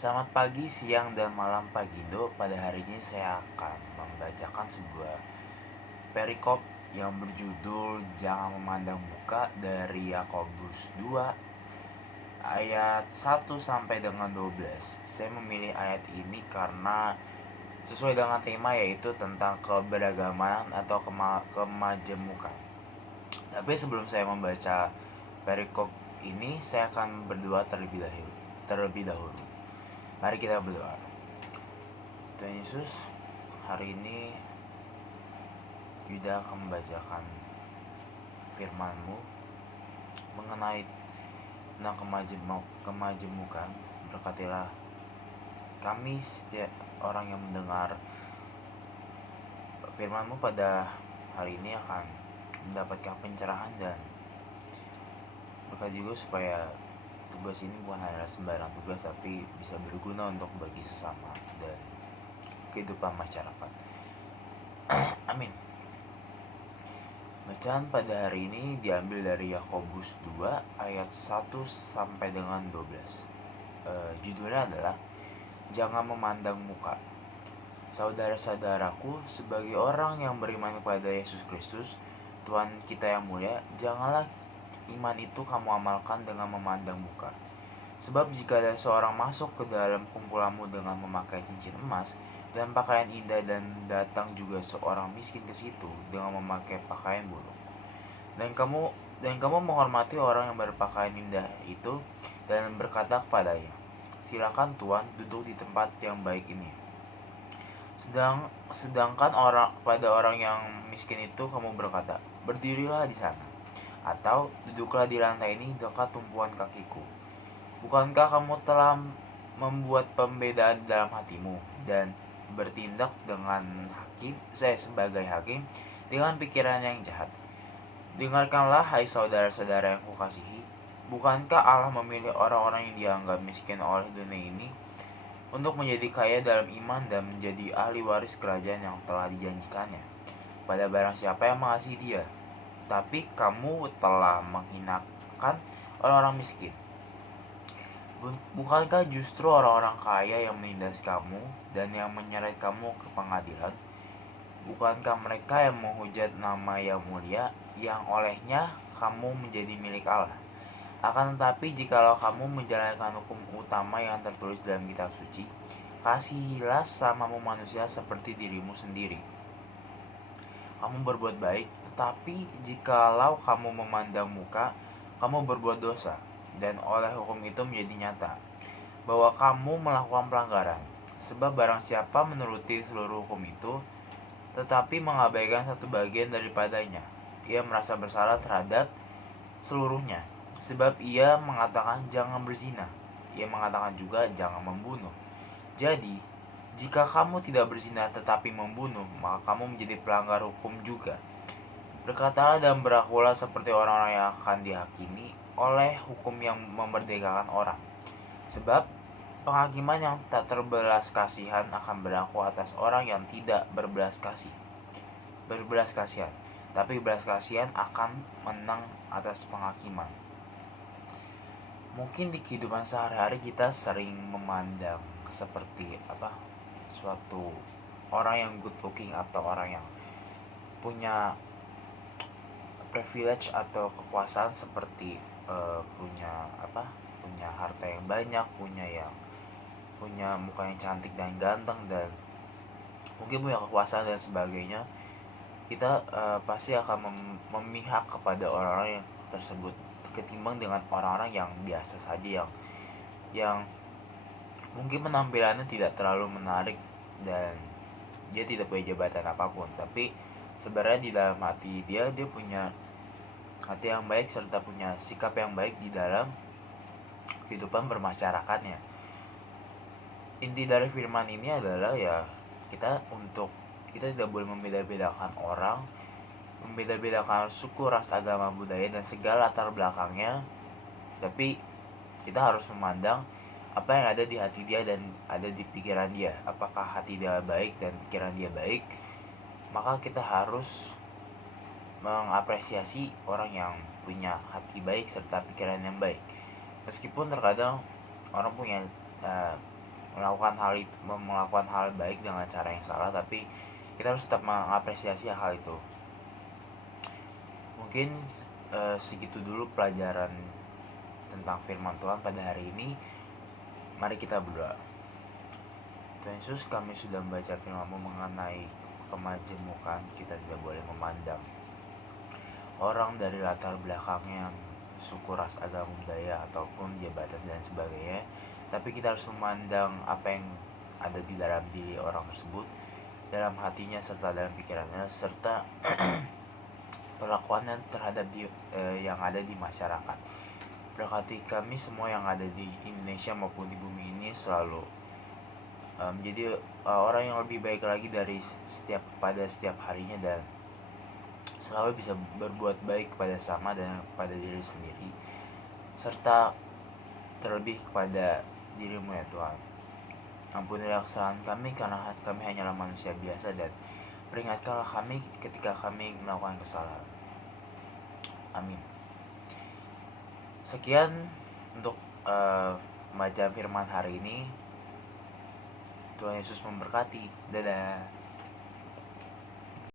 Selamat pagi, siang, dan malam Pak Gindo. Pada hari ini saya akan membacakan sebuah perikop yang berjudul Jangan Memandang Muka dari Yakobus 2 ayat 1 sampai dengan 12. Saya memilih ayat ini karena sesuai dengan tema, yaitu tentang keberagaman atau kemajemukan. Tapi sebelum saya membaca perikop ini, saya akan berdoa terlebih dahulu. Mari kita berdoa. Tuhan Yesus, hari ini Yuda akan membacakan firman-Mu mengenai tentang kemajemukan. Berkatilah kami, setiap orang yang mendengar firman-Mu pada hari ini akan mendapatkan pencerahan, dan berkat juga supaya tugas ini bukan hanya sembarang tugas, tapi bisa berguna untuk bagi sesama dan kehidupan masyarakat. Amin. Bacaan pada hari ini diambil dari Yakobus 2 ayat 1 sampai dengan 12. Judulnya adalah Jangan Memandang Muka. Saudara-saudaraku, sebagai orang yang beriman kepada Yesus Kristus, Tuhan kita yang mulia, janganlah iman itu kamu amalkan dengan memandang muka. Sebab jika ada seorang masuk ke dalam kumpulanmu dengan memakai cincin emas dan pakaian indah, dan datang juga seorang miskin ke situ dengan memakai pakaian buruk, dan kamu menghormati orang yang berpakaian indah itu dan berkata kepadanya, silakan Tuan, duduk di tempat yang baik ini. Sedangkan pada orang yang miskin itu kamu berkata, berdirilah di sana, atau duduklah di lantai ini dekat tumpuan kakiku. Bukankah kamu telah membuat pembedaan dalam hatimu dan bertindak saya sebagai hakim dengan pikiran yang jahat? Dengarkanlah, hai saudara-saudara yang kukasihi, bukankah Allah memilih orang-orang yang dianggap miskin oleh dunia ini untuk menjadi kaya dalam iman dan menjadi ahli waris kerajaan yang telah dijanjikannya pada barang siapa yang mengasihi Dia? Tapi kamu telah menghinakan orang-orang miskin. Bukankah justru orang-orang kaya yang menindas kamu dan yang menyeret kamu ke pengadilan? Bukankah mereka yang menghujat nama yang mulia, yang olehnya kamu menjadi milik Allah? Akan tetapi jikalau kamu menjalankan hukum utama yang tertulis dalam kitab suci, kasihilah sesamamu manusia seperti dirimu sendiri. Kamu berbuat baik, tetapi jikalau kamu memandang muka, kamu berbuat dosa, dan oleh hukum itu menjadi nyata bahwa kamu melakukan pelanggaran. Sebab barang siapa menuruti seluruh hukum itu, tetapi mengabaikan satu bagian daripadanya, ia merasa bersalah terhadap seluruhnya. Sebab ia mengatakan jangan berzina, ia mengatakan juga jangan membunuh. Jadi, jika kamu tidak berzina tetapi membunuh, maka kamu menjadi pelanggar hukum juga. Berkatalah dan berakulah seperti orang-orang yang akan dihakimi oleh hukum yang memerdekakan orang. Sebab penghakiman yang tak terbelas kasihan akan berlaku atas orang yang tidak berbelas kasihan, tapi belas kasihan akan menang atas penghakiman. Mungkin di kehidupan sehari-hari kita sering memandang seperti suatu orang yang good looking atau orang yang punya privilege atau kekuasaan, seperti punya harta yang banyak, punya muka yang cantik dan ganteng, dan mungkin punya kekuasaan dan sebagainya. Kita pasti akan memihak kepada orang-orang yang tersebut ketimbang dengan orang-orang yang biasa saja, yang mungkin penampilannya tidak terlalu menarik dan dia tidak punya jabatan apapun, tapi sebenarnya di dalam hati dia punya hati yang baik serta punya sikap yang baik di dalam kehidupan bermasyarakatnya. Inti dari firman ini adalah kita tidak boleh membeda-bedakan orang, membeda-bedakan suku, ras, agama, budaya, dan segala latar belakangnya. Tapi kita harus memandang apa yang ada di hati dia dan ada di pikiran dia. Apakah hati dia baik dan pikiran dia baik, maka kita harus mengapresiasi orang yang punya hati baik serta pikiran yang baik. Meskipun terkadang orang punya melakukan hal baik dengan cara yang salah, tapi kita harus tetap mengapresiasi hal itu. Mungkin segitu dulu pelajaran tentang firman Tuhan pada hari ini. Mari kita berdoa. Tuhan Yesus, kami sudah membaca firman-Mu mengenai kemajemukan. Kita tidak boleh memandang orang dari latar belakangnya, suku, ras, agama, budaya, ataupun jabatan dan sebagainya, tapi kita harus memandang apa yang ada di dalam diri orang tersebut, dalam hatinya serta dalam pikirannya, serta perlakuannya terhadap yang ada di masyarakat. Berkati kami semua yang ada di Indonesia maupun di bumi ini selalu menjadi orang yang lebih baik lagi pada setiap harinya, dan selalu bisa berbuat baik kepada sama dan kepada diri sendiri, serta terlebih kepada diri-Mu ya Tuhan. Ampunilah kesalahan kami, karena kami hanyalah manusia biasa, dan peringatkanlah kami ketika kami melakukan kesalahan. Amin. Sekian untuk membaca firman hari ini. Tuhan Yesus memberkati. Dadah.